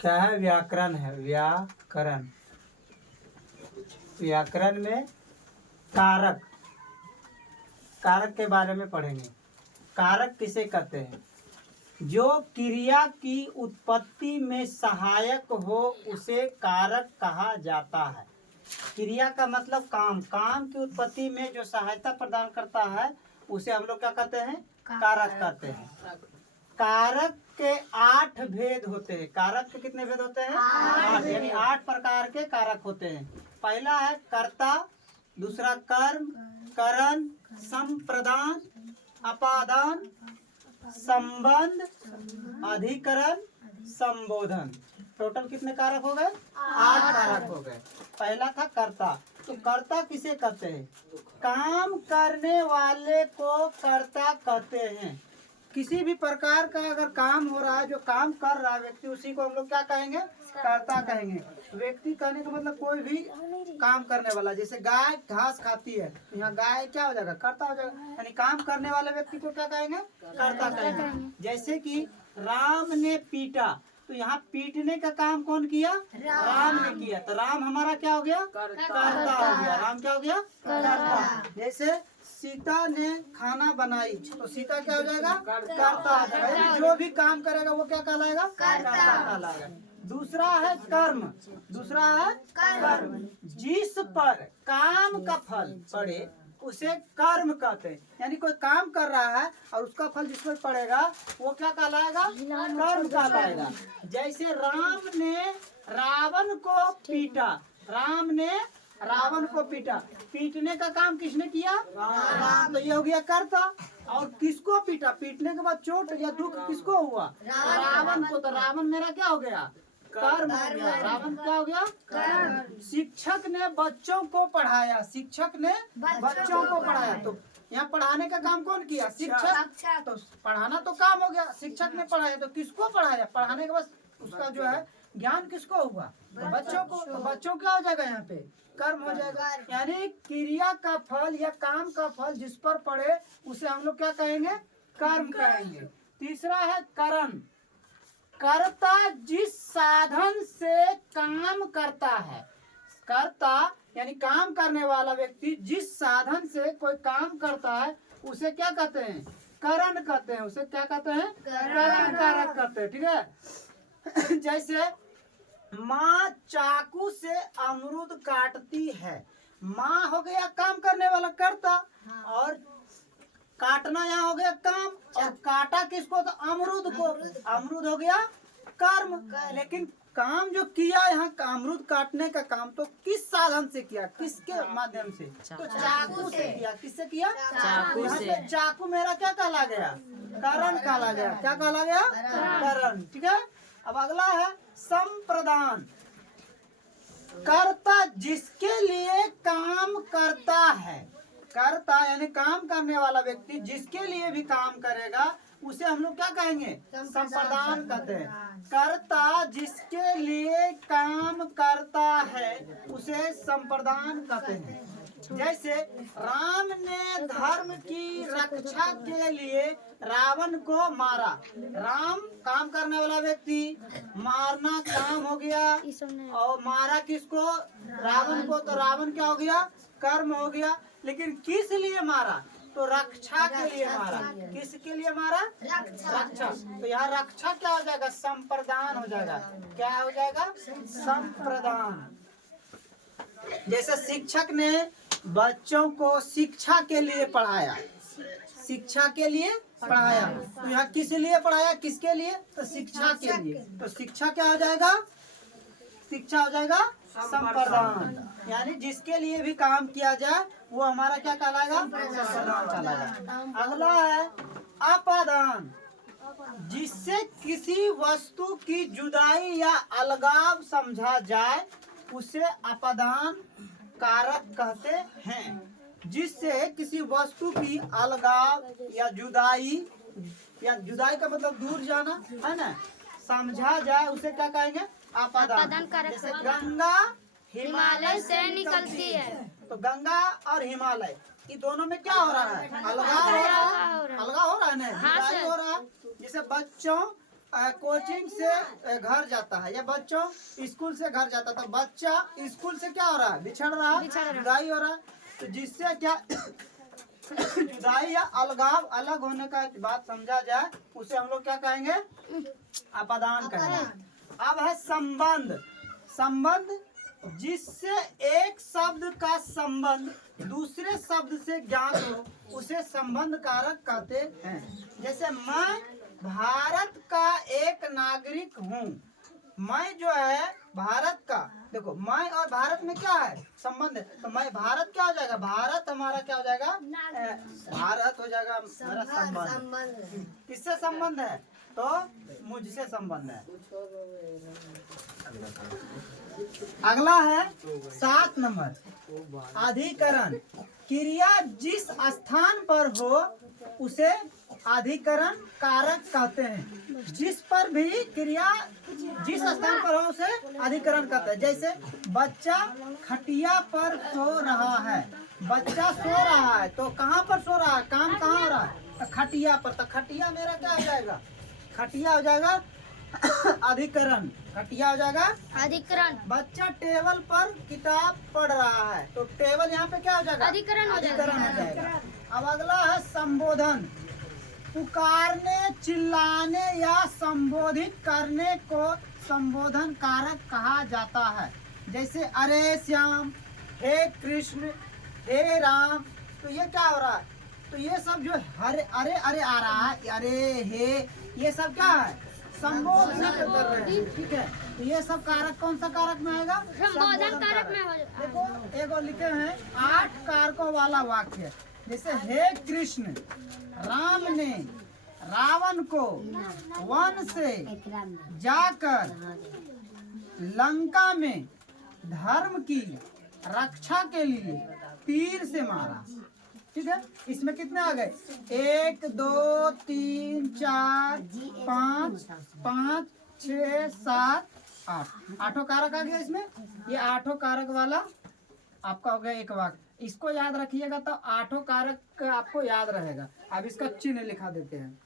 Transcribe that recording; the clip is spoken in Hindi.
क्या है? व्याकरण है। व्याकरण, व्याकरण में कारक, कारक के बारे में पढ़ेंगे। कारक किसे कहते हैं? जो क्रिया की उत्पत्ति में सहायक हो उसे कारक कहा जाता है। क्रिया का मतलब काम, काम की उत्पत्ति में जो सहायता प्रदान करता है उसे हम लोग क्या कहते हैं? कारक कहते हैं। कारक के 8 भेद होते हैं। कारक के कितने भेद होते हैं? 8, यानी 8 प्रकार के कारक होते हैं। पहला है कर्ता, दूसरा कर्म, करण, संप्रदान, अपादान, संबंध, अधिकरण, संबोधन। टोटल कितने कारक हो गए? 8 कारक हो गए। पहला था कर्ता। तो कर्ता किसे कहते हैं? काम करने वाले को कर्ता कहते हैं। किसी भी प्रकार का अगर काम हो रहा है, जो काम कर रहा है व्यक्ति, उसी को हम लोग क्या कहेंगे? कर्ता कहेंगे। व्यक्ति कहने का मतलब कोई भी काम करने वाला। जैसे गाय घास खाती है, यहाँ गाय क्या हो जाएगा? कर्ता हो जाएगा। यानी काम करने वाले व्यक्ति को क्या कहेंगे? कर्ता कहेंगे। जैसे कि राम ने पीटा, तो यहाँ पीटने का काम कौन किया? राम ने किया। तो राम हमारा क्या हो गया? कर्ता हो गया। राम क्या हो गया? कर्ता। जैसे सीता ने खाना बनाई, तो सीता क्या हो जाएगा? कर्ता हो जाएगा। जो भी काम करेगा वो क्या कहलाएगा? कर्ता कहलाएगा। दूसरा है कर्म। दूसरा है कर्म। जिस पर काम का फल पड़े उसे कर्म कहते हैं। यानी कोई काम कर रहा है और उसका फल जिस पर पड़ेगा वो क्या कहलाएगा? कर्म कहलाएगा। जैसे राम ने रावण को पीटा, राम ने रावण को पीटा। पीटने का काम किसने किया? राम। तो ये हो गया कर्ता। और किसको पीटा? पीटने के बाद चोट या दुख किसको हुआ? रावण को। तो रावण मेरा क्या हो गया? कर्म हो गया। रावण क्या हो गया? कर्म। शिक्षक ने बच्चों को पढ़ाया, शिक्षक ने बच्चों को पढ़ाया। तो यहाँ पढ़ाने का काम कौन किया? शिक्षक। तो पढ़ाना तो काम हो गया। शिक्षक ने पढ़ाया, तो किसको पढ़ाया? पढ़ाने के बाद उसका जो है ज्ञान किसको हुआ? बच्चों को। तो बच्चों क्या हो जाएगा? यहाँ पे कर्म हो जाएगा। यानी क्रिया का फल या काम का फल जिस पर पड़े उसे हम लोग क्या कहेंगे? कर्म कहेंगे। तीसरा है करण। कर्ता जिस साधन से काम करता है। कर्ता यानी काम करने वाला व्यक्ति जिस साधन से कोई काम करता है उसे क्या कहते हैं? करण कहते हैं। उसे क्या कहते हैं? करण कारक कहते हैं। ठीक है। जैसे माँ चाकू से अमरूद काटती है। माँ हो गया काम करने वाला कर्ता, और काटना यहाँ हो गया काम, और काटा किसको? तो अमरूद को। अमरूद हो गया कर्म। लेकिन काम जो किया यहाँ का अमरूद काटने का काम, तो किस साधन से किया? किसके माध्यम से? तो चाकू से किया। किससे किया? चाकू से। यहाँ पे चाकू मेरा क्या कहला गया? करण कहला गया। क्या कहला गया? करण। ठीक है। अब अगला है संप्रदान। कर्ता जिसके लिए काम करता है। कर्ता यानी काम करने वाला व्यक्ति जिसके लिए भी काम करेगा उसे हम लोग क्या कहेंगे? संप्रदान कहते हैं। कर्ता जिसके लिए काम करता है उसे संप्रदान कहते हैं। जैसे राम ने धर्म की रक्षा के लिए रावण को मारा। राम काम करने वाला व्यक्ति, मारना काम हो गया, और मारा किसको? रावण को। तो रावण क्या हो गया? कर्म हो गया। लेकिन किस लिए मारा? तो रक्षा के लिए मारा। किसके लिए मारा? रक्षा। तो यहाँ रक्षा क्या हो जाएगा? संप्रदान हो जाएगा। क्या हो जाएगा? संप्रदान। जैसे शिक्षक ने बच्चों को शिक्षा के लिए पढ़ाया। शिक्षा के लिए पढ़ाया। तो यहाँ किस लिए पढ़ाया? किसके लिए? तो शिक्षा के लिए। तो शिक्षा क्या हो जाएगा? शिक्षा हो जाएगा संप्रदान। यानी जिसके लिए भी काम किया जाए वो हमारा क्या कहलाएगा? संप्रदान कहलाएगा। अगला है अपादान। जिससे किसी वस्तु की जुदाई या अलगाव समझा जाए उसे अपादान कारक कहते हैं। जिससे किसी वस्तु की अलगाव या जुदाई का मतलब दूर जाना है ना, समझा जाए उसे क्या कहेंगे? अपादान कारक। जैसे गंगा हिमालय से निकलती है, तो गंगा और हिमालय, ये दोनों में क्या हो रहा है? अलगाव हो रहा है। अलगाव हो रहा है ना, जुदाई हो रहा है। जैसे बच्चों कोचिंग से घर जाता है या बच्चों स्कूल से घर जाता है, तो बच्चा स्कूल से क्या हो रहा है? बिछड़ रहा है, जुदाई हो रहा है। तो जिससे क्या जुदाई या अलगाव, अलग होने का बात समझा जाए, उसे हम लोग क्या कहेंगे? अपादान कहेंगे। अब है संबंध। संबंध जिससे एक शब्द का संबंध दूसरे शब्द से ज्ञात हो, उसे संबंध कारक कहते हैं। जैसे मैं भारत का एक नागरिक हूँ। मैं जो है भारत का, देखो मैं और भारत में क्या है? संबंध है। तो मैं भारत क्या हो जाएगा? भारत हमारा क्या हो जाएगा? भारत हो जाएगा हमारा संबंध। किससे संबंध है? तो मुझसे संबंध है। अगला है 7 नंबर, अधिकरण। क्रिया जिस स्थान पर हो उसे अधिकरण कारक कहते हैं। जिस पर भी क्रिया जिस स्थान पर हो उसे अधिकरण कहते हैं। जैसे बच्चा खटिया पर सो रहा है। बच्चा सो रहा है तो कहाँ पर सो रहा है? काम कहाँ हो रहा है? तो खटिया पर। तो खटिया मेरा क्या हो जाएगा? खटिया हो जाएगा अधिकरण। खटिया हो जाएगा अधिकरण। बच्चा टेबल पर किताब पढ़ रहा है तो टेबल यहाँ पे क्या हो जाएगा? अधिकरण हो जाएगा। अब अगला है संबोधन। पुकारने, चिल्लाने या संबोधित करने को संबोधन कारक कहा जाता है। जैसे अरे श्याम, हे कृष्ण, हे राम। तो ये क्या हो रहा है? तो ये सब जो अरे अरे अरे आ रहा है, अरे हे, ये सब क्या है? संबोधन कर रहे हैं। ठीक है, तो ये सब कारक कौन सा कारक में आएगा? संबोधन कारक में हो। देखो एगो लिखे हैं 8 कारकों वाला वाक्य। जैसे हे कृष्ण, राम ने रावण को वन से जाकर लंका में धर्म की रक्षा के लिए तीर से मारा। ठीक है, इसमें कितने आ गए? 1 2 3 4 5 5 6 7 8। 8 कारक आ गया इसमें। ये 8 कारक वाला आपका हो गया एक वाक्य। इसको याद रखिएगा तो 8 कारक आपको याद रहेगा। अब इसका चिन्ह लिखा देते हैं।